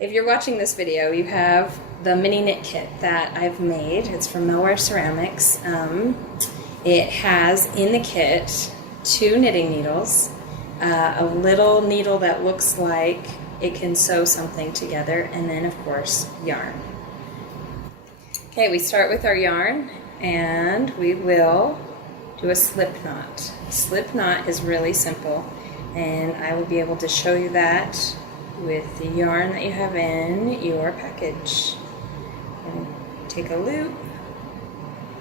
If you're watching this video, you have the mini knit kit that I've made. It's from Melware Ceramics. It has in the kit 2 knitting needles, a little needle that looks like it can sew something together, and then of course yarn. Okay, we start with our yarn and we will do a slip knot. A slip knot is really simple, and I will be able to show you that with the yarn that you have in your package. And take a loop,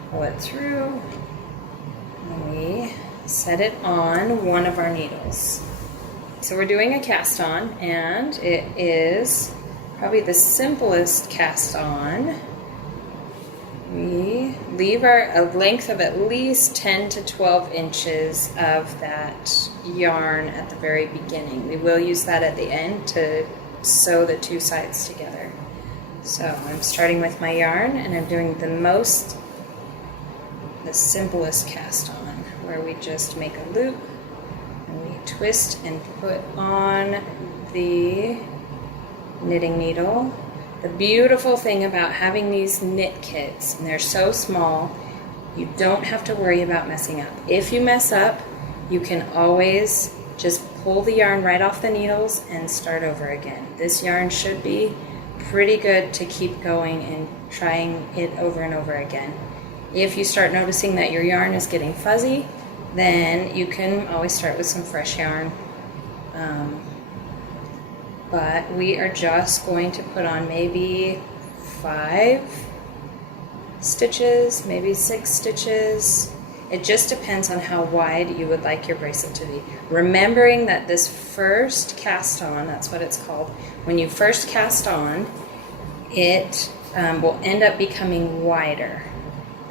pull it through, and we set it on one of our needles. So we're doing a cast on, and it is probably the simplest cast on. We leave a length of at least 10 to 12 inches of that yarn at the very beginning. We will use that at the end to sew the 2 sides together. So I'm starting with my yarn, and I'm doing the simplest cast on, where we just make a loop and we twist and put on the knitting needle. The beautiful thing about having these knit kits, and they're so small, you don't have to worry about messing up. If you mess up, you can always just pull the yarn right off the needles and start over again. This yarn should be pretty good to keep going and trying it over and over again. If you start noticing that your yarn is getting fuzzy, then you can always start with some fresh yarn. But we are just going to put on maybe 5 stitches, maybe 6 stitches. It just depends on how wide you would like your bracelet to be. Remembering that this first cast on, that's what it's called, when you first cast on, it will end up becoming wider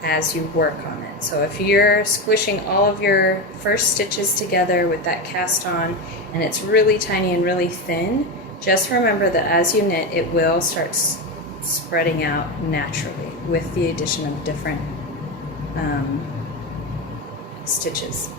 as you work on it. So if you're squishing all of your first stitches together with that cast on and it's really tiny and really thin, just remember that as you knit, it will start spreading out naturally with the addition of different stitches.